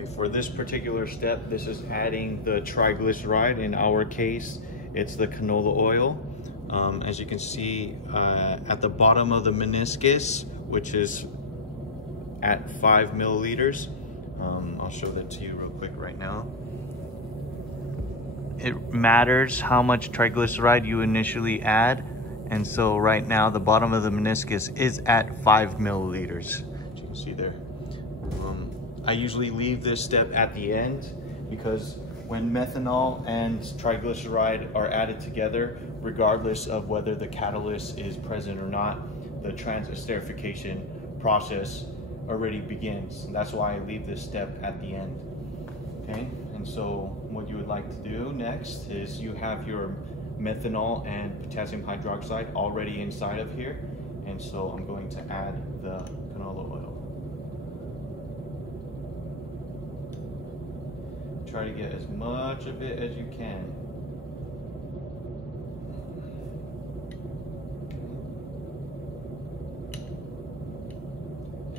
Okay, for this particular step, this is adding the triglyceride. In our case, it's the canola oil. As you can see at the bottom of the meniscus, which is at 5 milliliters. I'll show that to you real quick right now. It matters how much triglyceride you initially add. And so right now, the bottom of the meniscus is at 5 milliliters. As you can see there. I usually leave this step at the end because when methanol and triglyceride are added together, regardless of whether the catalyst is present or not, the transesterification process already begins. And that's why I leave this step at the end. Okay, and so what you would like to do next is you have your methanol and potassium hydroxide already inside of here. And so I'm going to add the canola oil. Try to get as much of it as you can.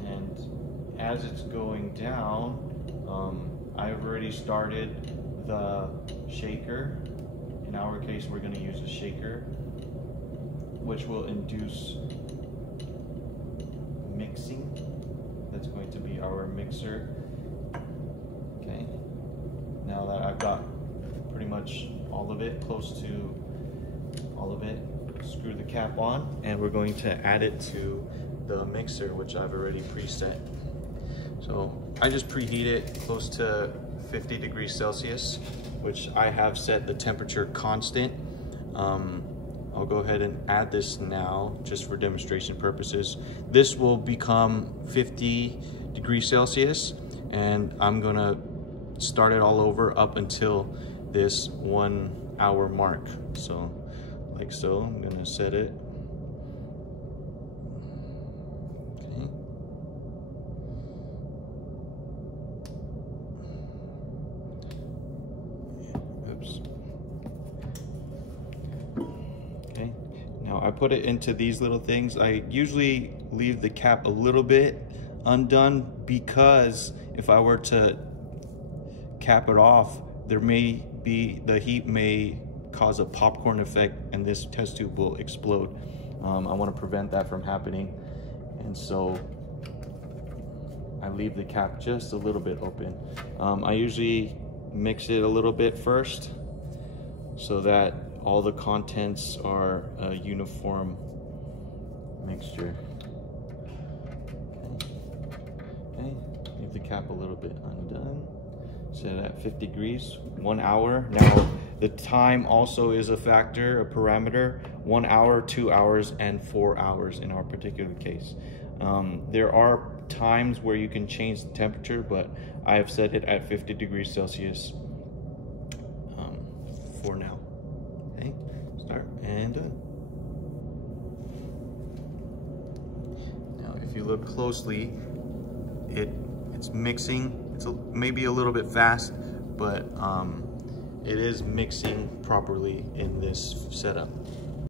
And as it's going down, I've already started the shaker. In our case, we're going to use a shaker, which will induce mixing. That's going to be our mixer. Okay. Now that I've got pretty much all of it, close to all of it, screw the cap on, and we're going to add it to the mixer, which I've already preset. So I just preheat it close to 50 degrees Celsius, which I have set the temperature constant. I'll go ahead and add this now just for demonstration purposes. This will become 50 degrees Celsius, and I'm gonna start it all over up until this 1 hour mark. So like so, I'm gonna set it. Okay. Oops. Okay, now I put it into these little things. I usually leave the cap a little bit undone because if I were to cap it off, the heat may cause a popcorn effect and this test tube will explode. I want to prevent that from happening, and so I leave the cap just a little bit open. I usually mix it a little bit first so that all the contents are a uniform mixture. Okay, leave the cap a little bit undone. Set it at 50 degrees, 1 hour. Now, the time also is a factor, a parameter. 1 hour, 2 hours, and 4 hours in our particular case. There are times where you can change the temperature, but I have set it at 50 degrees Celsius for now. Okay, start and done. Now, if you look closely, it's mixing. It's maybe a little bit fast, but it is mixing properly in this setup.